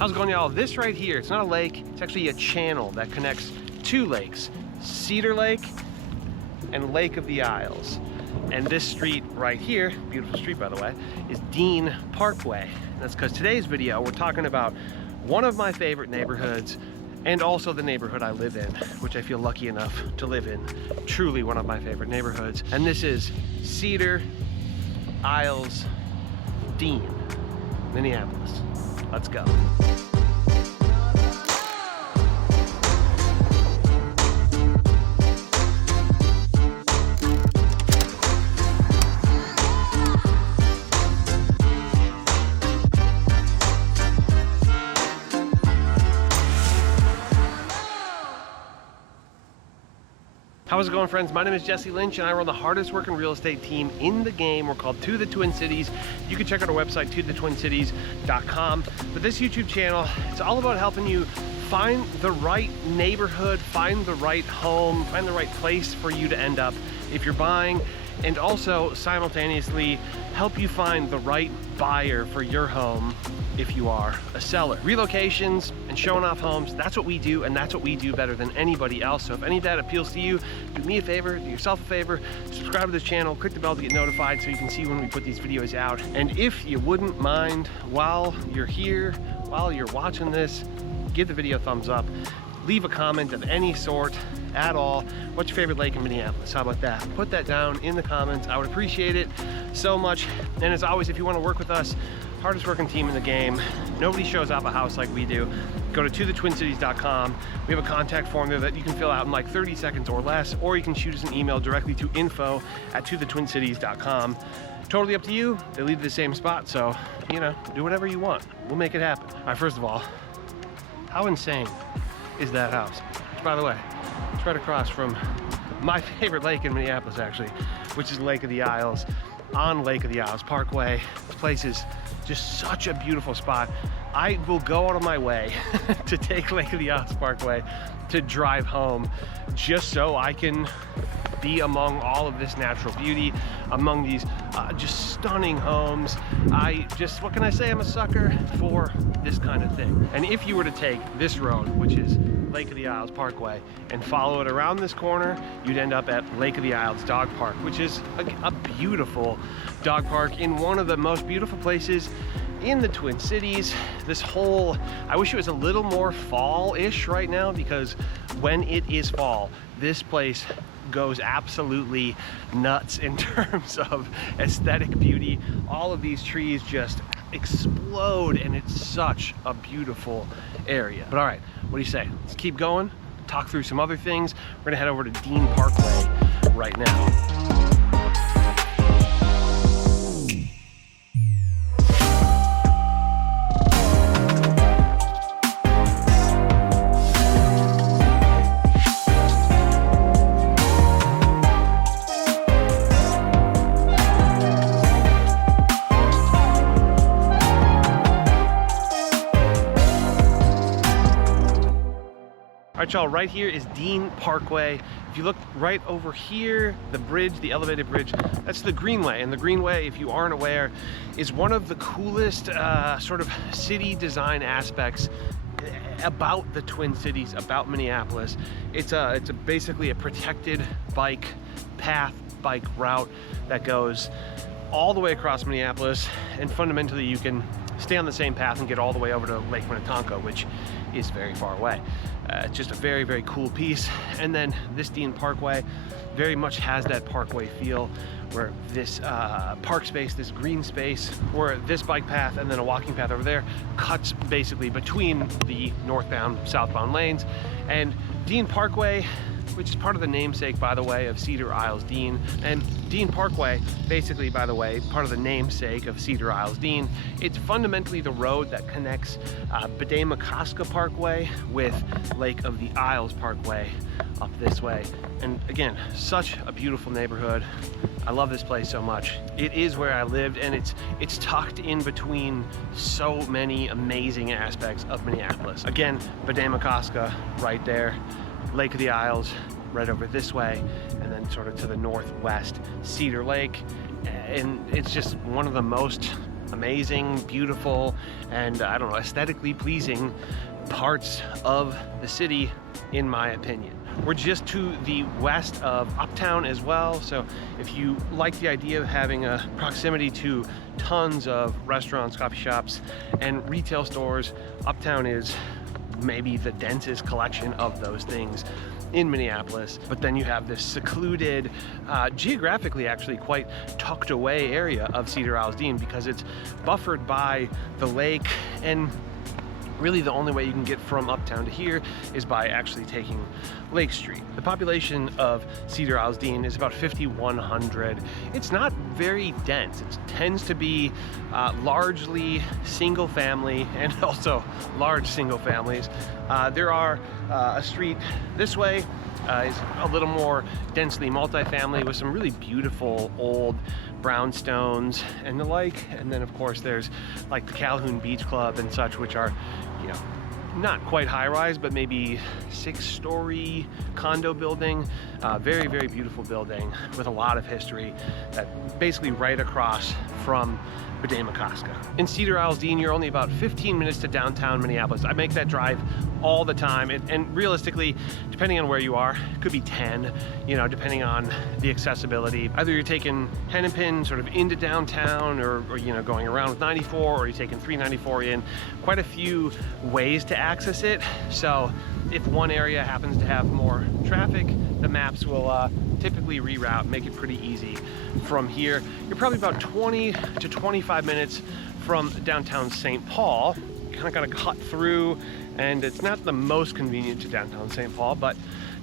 How's it going, y'all? This right here, it's not a lake, it's actually a channel that connects two lakes, Cedar Lake and Lake of the Isles. And this street right here, beautiful street by the way, is Dean Parkway. And that's because today's video, we're talking about one of my favorite neighborhoods and also the neighborhood I live in, which I feel lucky enough to live in. Truly one of my favorite neighborhoods. And this is Cedar-Isles-Dean, Minneapolis. Let's go. How's it going, friends? My name is Jesse Lynch and I run the hardest working real estate team in the game. We're called To the Twin Cities. You can check out our website, tothetwincities.com. But this YouTube channel, it's all about helping you find the right neighborhood, find the right home, find the right place for you to end up if you're buying, and also simultaneously help you find the right buyer for your home if you are a seller. Relocations and showing off homes, that's what we do, and that's what we do better than anybody else. So if any of that appeals to you, do me a favor, do yourself a favor, subscribe to this channel, click the bell to get notified so you can see when we put these videos out. And if you wouldn't mind, while you're here, while you're watching this, give the video a thumbs up, leave a comment of any sort at all. What's your favorite lake in Minneapolis? How about that? Put that down in the comments. I would appreciate it so much. And as always, if you want to work with us, hardest working team in the game, nobody shows up a house like we do. Go to tothetwincities.com. We have a contact form there that you can fill out in like 30 seconds or less, or you can shoot us an email directly to info@tothetwincities.com. Totally up to you. They lead to the same spot, so, you know, do whatever you want. We'll make it happen. All right, first of all, how insane is that house? Which, by the way, it's right across from my favorite lake in Minneapolis, actually, which is Lake of the Isles, on Lake of the Isles Parkway. This place is just such a beautiful spot. I will go out of my way to take Lake of the Isles Parkway to drive home just so I can be among all of this natural beauty, among these just stunning homes. What can I say? I'm a sucker for this kind of thing. And if you were to take this road, which is Lake of the Isles Parkway, and follow it around this corner, you'd end up at Lake of the Isles Dog Park, which is a beautiful dog park in one of the most beautiful places in the Twin Cities. This whole, I wish it was a little more fall-ish right now, because when it is fall, this place goes absolutely nuts in terms of aesthetic beauty. All of these trees just explode, and it's such a beautiful area. But all right, what do you say? Let's keep going, talk through some other things. We're gonna head over to Dean Parkway right now. All right, y'all, right here is Dean Parkway. If you look right over here, the bridge, the elevated bridge, that's the greenway. And the greenway, if you aren't aware, is one of the coolest sort of city design aspects about the Twin Cities, about Minneapolis. It's basically a protected bike path, bike route that goes all the way across Minneapolis, and fundamentally you can stay on the same path and get all the way over to Lake Minnetonka, which is very far away. It's just a very, very cool piece. And then this Dean Parkway very much has that parkway feel, where this park space, this green space, where this bike path and then a walking path over there cuts basically between the northbound, southbound lanes. And Dean Parkway, which is part of the namesake, by the way, of Cedar-Isles-Dean. And Dean Parkway, basically, by the way, part of the namesake of Cedar-Isles-Dean. It's fundamentally the road that connects Maka Parkway with Lake of the Isles Parkway up this way. And again, such a beautiful neighborhood. I love this place so much. It is where I lived, and it's tucked in between so many amazing aspects of Minneapolis. Again, Maka right there. Lake of the Isles right over this way, and then sort of to the northwest, Cedar Lake. And it's just one of the most amazing, beautiful, and I don't know, aesthetically pleasing parts of the city, in my opinion. We're just to the west of Uptown as well, so if you like the idea of having a proximity to tons of restaurants, coffee shops, and retail stores, Uptown is maybe the densest collection of those things in Minneapolis. But then you have this secluded, geographically actually quite tucked away area of Cedar-Isles-Dean, because it's buffered by the lake, and really the only way you can get from Uptown to here is by actually taking Lake Street. The population of Cedar-Isles-Dean is about 5,100. It's not very dense. It tends to be largely single family, and also large single families. There are a street this way is a little more densely multifamily with some really beautiful old brownstones and the like. And then of course there's like the Calhoun Beach Club and such, which are, you know, not quite high-rise, but maybe 6-story condo building. Very, very beautiful building with a lot of history, that basically right across from Maka. In Cedar-Isles-Dean, you're only about 15 minutes to downtown Minneapolis. I make that drive all the time, and realistically, depending on where you are, it could be 10, you know, depending on the accessibility. Either you're taking Hennepin sort of into downtown, or you know, going around with 94, or you're taking 394 in. Quite a few ways to access it. So if one area happens to have more traffic, the maps will typically reroute, make it pretty easy from here. You're probably about 20 to 25 minutes from downtown St. Paul. You kind of got to cut through, and it's not the most convenient to downtown St. Paul, but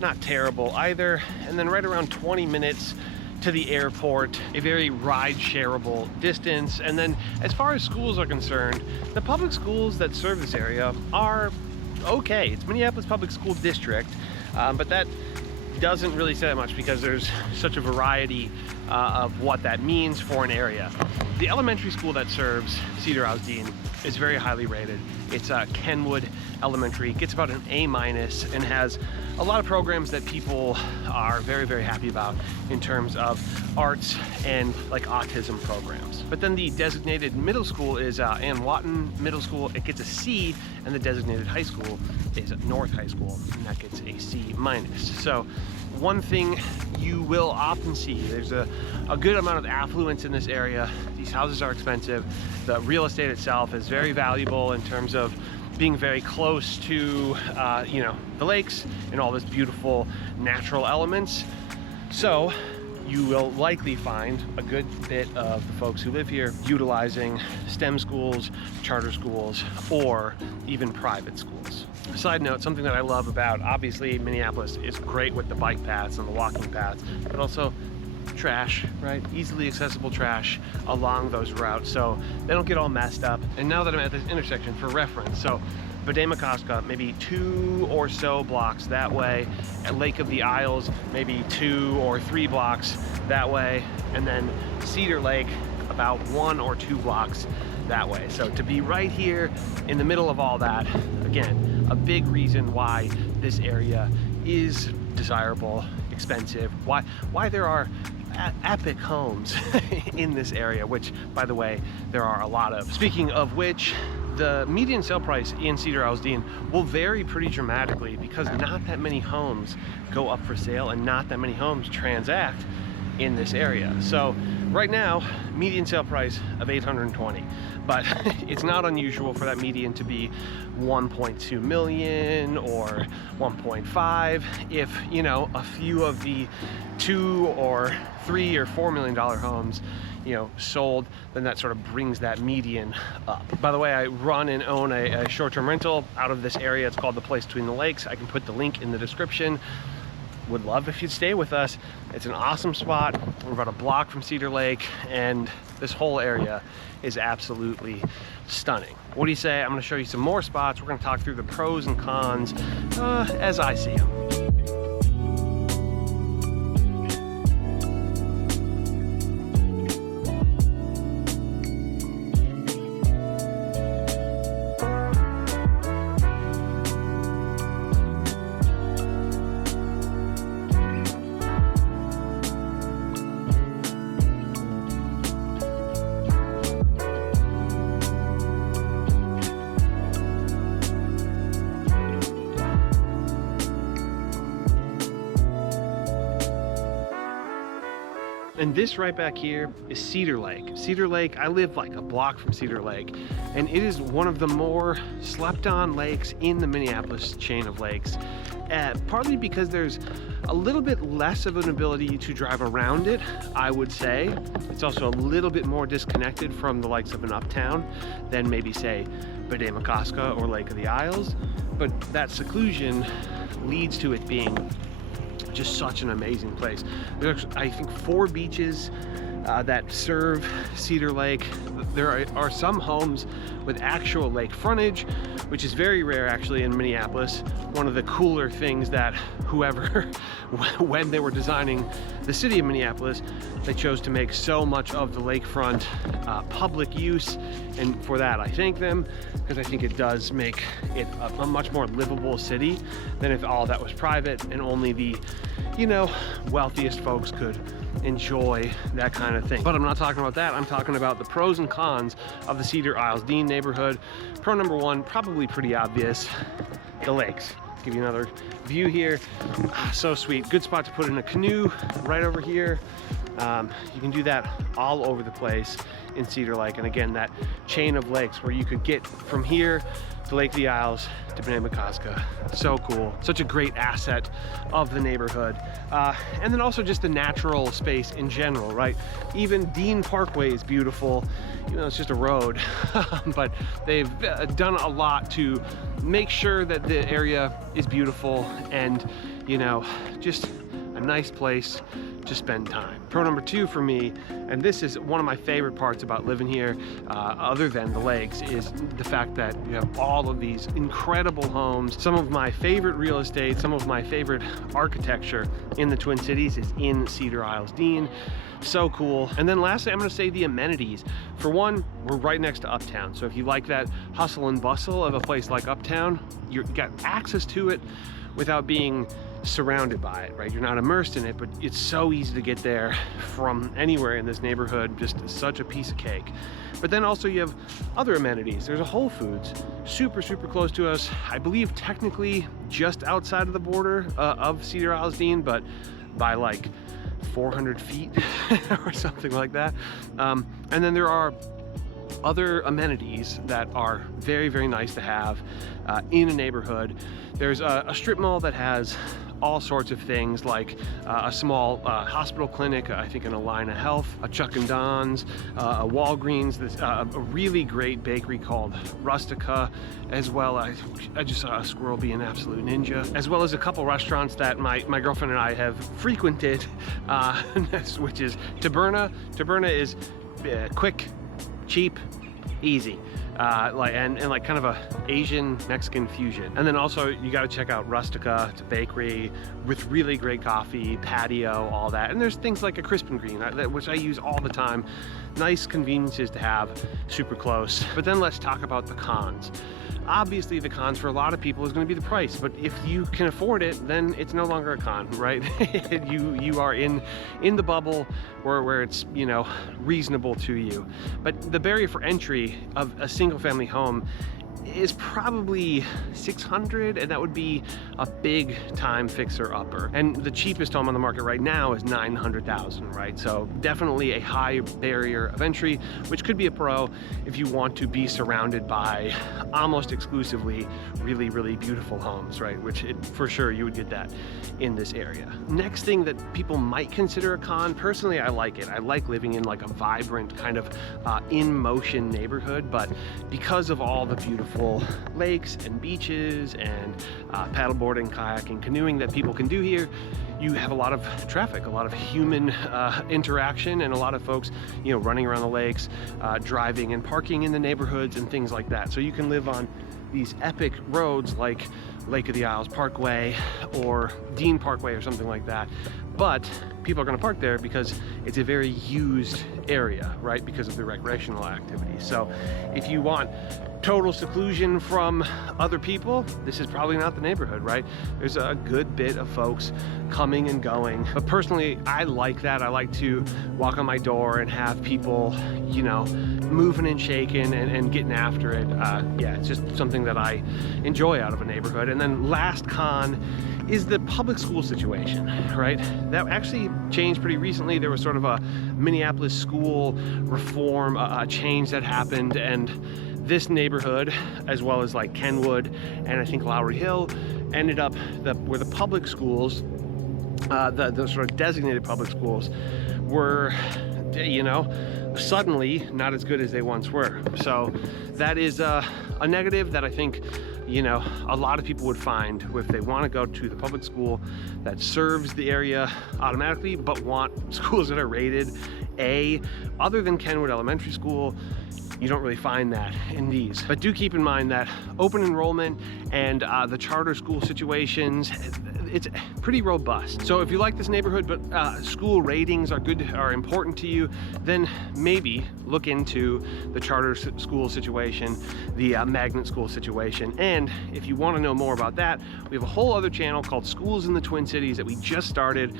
not terrible either. And then right around 20 minutes to the airport, a very ride-shareable distance. And then as far as schools are concerned, the public schools that serve this area are okay. It's Minneapolis Public School District, but that doesn't really say that much because there's such a variety of what that means for an area. The elementary school that serves Cedar-Isles-Dean is very highly rated. It's Kenwood Elementary. It gets about an A- and has a lot of programs that people are very, very happy about in terms of arts and like autism programs. But then the designated middle school is Ann Watton Middle School. It gets a C, and the designated high school is North High School, and that gets a C-. So one thing you will often see, there's a good amount of affluence in this area. These houses are expensive. The real estate itself is very valuable in terms of being very close to you know, the lakes and all this beautiful natural elements. So you will likely find a good bit of the folks who live here utilizing STEM schools, charter schools, or even private schools. Side note, something that I love about, obviously Minneapolis is great with the bike paths and the walking paths, but also trash, right? Easily accessible trash along those routes, so they don't get all messed up. And now that I'm at this intersection, for reference, so Maka, maybe 2 or so blocks that way, at Lake of the Isles, maybe 2 or 3 blocks that way, and then Cedar Lake, about 1 or 2 blocks that way. So to be right here in the middle of all that, again, a big reason why this area is desirable, expensive, why there are epic homes in this area, which, by the way, there are a lot of. Speaking of which, the median sale price in Cedar-Isles-Dean will vary pretty dramatically because not that many homes go up for sale and not that many homes transact in this area. So right now, median sale price of $820, but it's not unusual for that median to be 1.2 million or 1.5 if, you know, a few of the 2 or 3 or $4 million homes, you know, sold, then that sort of brings that median up. By the way, I run and own a short-term rental out of this area. It's called The Place Between the Lakes. I can put the link in the description. Would love if you'd stay with us. It's an awesome spot. We're about a block from Cedar Lake, and this whole area is absolutely stunning. What do you say? I'm going to show you some more spots. We're going to talk through the pros and cons as I see them. And this right back here is Cedar Lake. Cedar Lake, I live like a block from Cedar Lake, and it is one of the more slept on lakes in the Minneapolis chain of lakes. Partly because there's a little bit less of an ability to drive around it, I would say. It's also a little bit more disconnected from the likes of an Uptown than maybe say Maka or Lake of the Isles. But that seclusion leads to it being just such an amazing place. There's, I think, 4 beaches that serve Cedar Lake. There are some homes with actual lake frontage, which is very rare actually in Minneapolis. One of the cooler things that whoever, when they were designing the city of Minneapolis, they chose to make so much of the lakefront public use, and for that I thank them, because I think it does make it a much more livable city than if all that was private and only the, you know, wealthiest folks could enjoy that kind of thing. But I'm not talking about that. I'm talking about the pros and cons of the Cedar-Isles-Dean neighborhood. Pro number 1, probably pretty obvious, the lakes. Let's give you another view here. So sweet. Good spot to put in a canoe right over here. You can do that all over the place in Cedar Lake. And again, that chain of lakes where you could get from here to Lake of the Isles to Maka. So cool. Such a great asset of the neighborhood. And then also just the natural space in general, right? Even Dean Parkway is beautiful. You know, it's just a road, but they've done a lot to make sure that the area is beautiful and, you know, just a nice place to spend time. Pro number 2 for me, and this is one of my favorite parts about living here, other than the lakes, is the fact that you have all of these incredible homes. Some of my favorite real estate, some of my favorite architecture in the Twin Cities is in Cedar-Isles-Dean. So cool. And then lastly, I'm going to say the amenities. For one, we're right next to Uptown, so if you like that hustle and bustle of a place like Uptown, you got access to it without being surrounded by it, right? You're not immersed in it, but it's so easy to get there from anywhere in this neighborhood. Just such a piece of cake. But then also you have other amenities. There's a Whole Foods super close to us. I believe technically just outside of the border of Cedar-Isles-Dean, but by like 400 feet or something like that. And then there are other amenities that are very nice to have in a neighborhood. There's a strip mall that has all sorts of things, like a small hospital clinic, I think an Alina Health, a Chuck and Don's, a Walgreens, a really great bakery called Rustica, as well as, I just saw a squirrel be an absolute ninja, as well as a couple restaurants that my girlfriend and I have frequented, which is Taberna. Taberna is quick, cheap, easy. And like kind of a Asian Mexican fusion. And then also you got to check out Rustica. It's a bakery with really great coffee, patio, all that. And there's things like a Crisp and Green, which I use all the time. Nice conveniences to have, super close. But then let's talk about the cons. Obviously the cons for a lot of people is going to be the price, but if you can afford it, then it's no longer a con, right? you are in the bubble where it's, you know, reasonable to you. But the barrier for entry of a single family home is probably $600, and that would be a big time fixer upper. And the cheapest home on the market right now is $900,000, right? So definitely a high barrier of entry, which could be a pro if you want to be surrounded by almost exclusively really beautiful homes, right? Which for sure you would get that in this area. Next thing that people might consider a con, personally I like it. I like living in like a vibrant kind of in motion neighborhood, but because of all the beautiful lakes and beaches and paddleboarding, kayaking, canoeing that people can do here, you have a lot of traffic, a lot of human interaction, and a lot of folks, you know, running around the lakes, driving and parking in the neighborhoods and things like that. So you can live on these epic roads like Lake of the Isles Parkway or Dean Parkway or something like that. But people are going to park there because it's a very used area, right? Because of the recreational activities. So if you want total seclusion from other people, this is probably not the neighborhood, right? There's a good bit of folks coming and going. But personally, I like that. I like to walk on my door and have people, you know, moving and shaking and getting after it. Yeah, it's just something that I enjoy out of a neighborhood. And then last con is the public school situation, right? That actually changed pretty recently. There was sort of a Minneapolis school reform, a change that happened, and this neighborhood, as well as like Kenwood and I think Lowry Hill, ended up where the public schools, the sort of designated public schools, were, you know, suddenly not as good as they once were. So that is a negative that I think, you know, a lot of people would find if they want to go to the public school that serves the area automatically, but want schools that are rated A. Other than Kenwood Elementary School, you don't really find that in these. But do keep in mind that open enrollment and the charter school situations, it's pretty robust. So if you like this neighborhood, but school ratings are important to you, then maybe look into the charter school situation, the magnet school situation. And if you want to know more about that, we have a whole other channel called Schools in the Twin Cities that we just started.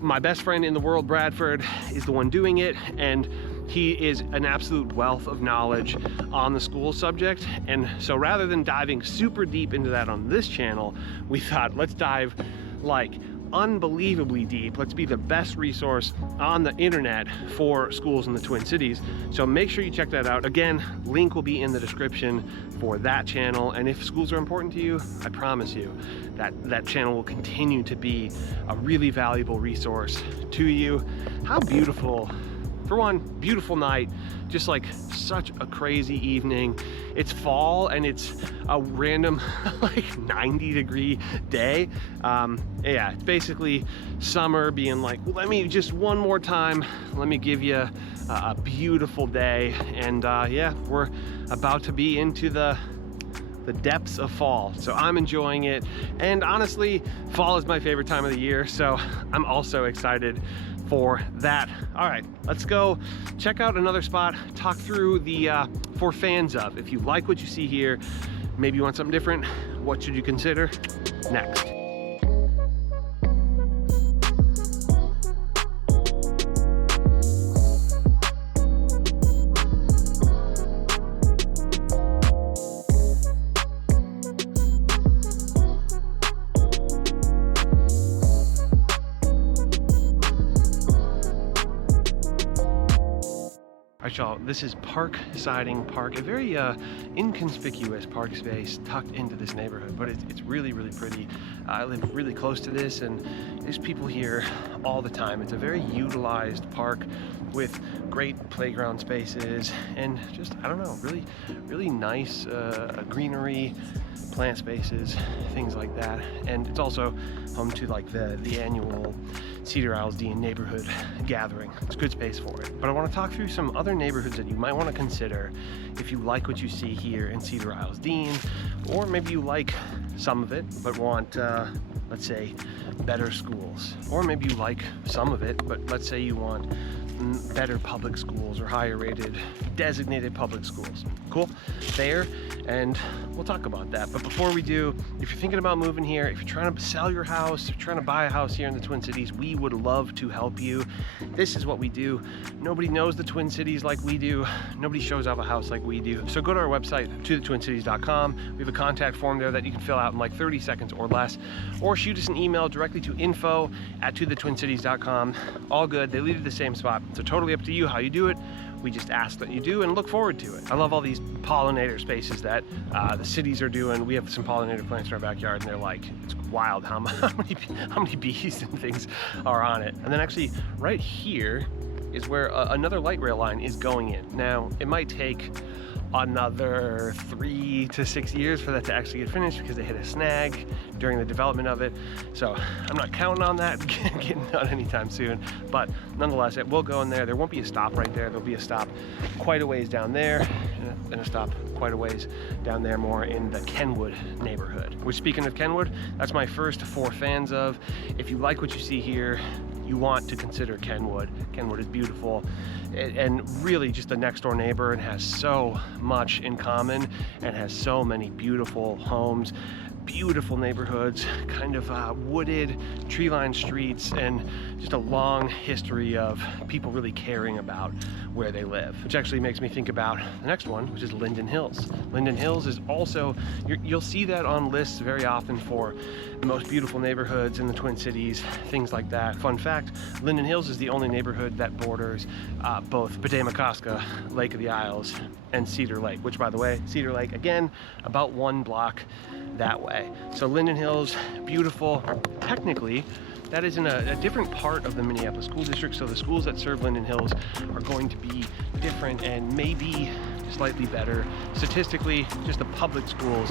My best friend in the world, Bradford, is the one doing it, and he is an absolute wealth of knowledge on the school subject. And so rather than diving super deep into that on this channel, we thought, let's dive like unbelievably deep. Let's be the best resource on the internet for schools in the Twin Cities. So make sure you check that out. Again, link will be in the description for that channel. And if schools are important to you, I promise you that channel will continue to be a really valuable resource to you. How beautiful. For one, beautiful night, just like such a crazy evening. It's fall and it's a random like 90-degree day. Yeah, it's basically summer being like, let me just one more time, let me give you a beautiful day. And yeah, we're about to be into the depths of fall. So I'm enjoying it. And honestly, fall is my favorite time of the year. So I'm also excited for that. All right, let's go check out another spot, talk through the for fans of. If you like what you see here, maybe you want something different, what should you consider next? Y'all, this is Park Siding Park, a very inconspicuous park space tucked into this neighborhood, but it's really, really pretty. I live really close to this, and there's people here all the time. It's a very utilized park with great playground spaces and just, I don't know, really, really nice greenery, plant spaces, things like that. And it's also home to like the annual Cedar-Isles-Dean neighborhood gathering. It's a good space for it. But I want to talk through some other neighborhoods that you might want to consider if you like what you see here in Cedar-Isles-Dean, or maybe you like some of it but want let's say better schools, or maybe you like some of it but let's say you want better public schools or higher rated designated public schools. Cool, there, and we'll talk about that. But before we do, if you're thinking about moving here, if you're trying to sell your house, if you're trying to buy a house here in the Twin Cities, we would love to help you. This is what we do. Nobody knows the Twin Cities like we do. Nobody shows off a house like we do. So go to our website, tothetwincities.com. We have a contact form there that you can fill out in like 30 seconds or less, or shoot us an email directly to info@tothetwincities.com. All good, they lead to the same spot. So totally up to you how you do it. We just ask that you do and look forward to it. I love all these pollinator spaces that the cities are doing. We have some pollinator plants in our backyard, and they're like, it's wild how many bees and things are on it. And then actually right here is where another light rail line is going in. Now, it might take another 3 to 6 years for that to actually get finished because they hit a snag during the development of it. So I'm not counting on that getting done anytime soon, but nonetheless, it will go in there. There won't be a stop right there. There'll be a stop quite a ways down there, and a stop quite a ways down there more in the Kenwood neighborhood. Which, speaking of Kenwood, that's my first for fans of. If you like what you see here, you want to consider Kenwood. Kenwood is beautiful and really just a next door neighbor and has so much in common and has so many beautiful homes, beautiful neighborhoods, kind of wooded, tree-lined streets, and just a long history of people really caring about where they live, which actually makes me think about the next one, which is Linden Hills. Linden Hills is also, you'll see that on lists very often for the most beautiful neighborhoods in the Twin Cities, things like that. Fun fact, Linden Hills is the only neighborhood that borders both Patamokaska, Lake of the Isles, and Cedar Lake, which, by the way, Cedar Lake, again, about 1 block that way. So Linden Hills, beautiful. Technically, that is in a different part of the Minneapolis school district, so the schools that serve Linden Hills are going to be different and maybe slightly better statistically, just the public schools,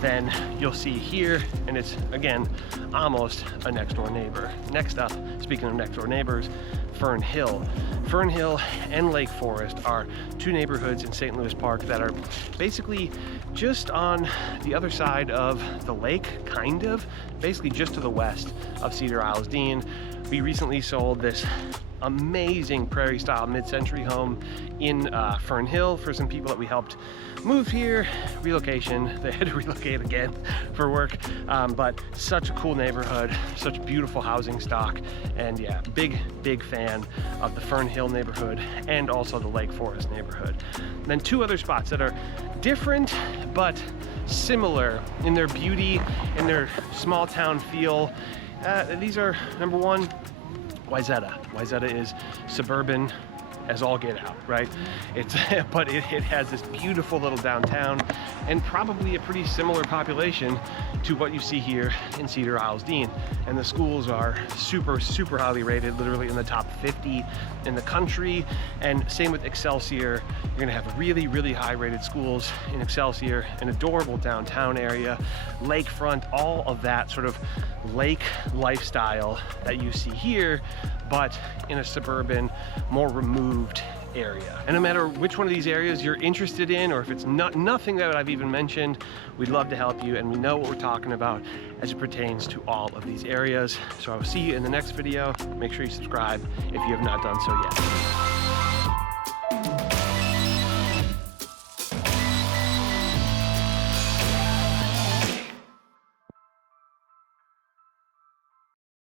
than you'll see here, and it's, again, almost a next door neighbor. Next up, speaking of next door neighbors, Fern Hill. Fern Hill and Lake Forest are 2 neighborhoods in St. Louis Park that are basically just on the other side of the lake, kind of, basically just to the west of Cedar-Isles-Dean. We recently sold this amazing prairie style mid-century home in Fern Hill for some people that we helped move here. Relocation, they had to relocate again for work, but such a cool neighborhood, such beautiful housing stock, and yeah, big fan of the Fern Hill neighborhood and also the Lake Forest neighborhood. And then 2 other spots that are different but similar in their beauty and their small town feel. These are, number 1, Wayzata. Wayzata is suburban as all get out, right? But it has this beautiful little downtown and probably a pretty similar population to what you see here in Cedar-Isles-Dean. And the schools are super highly rated, literally in the top 50 in the country. And same with Excelsior. You're gonna have really high rated schools in Excelsior, an adorable downtown area, lakefront, all of that sort of lake lifestyle that you see here, but in a suburban, more removed area. And no matter which one of these areas you're interested in, or if it's nothing that I've even mentioned, we'd love to help you, and we know what we're talking about as it pertains to all of these areas. So I will see you in the next video. Make sure you subscribe if you have not done so yet.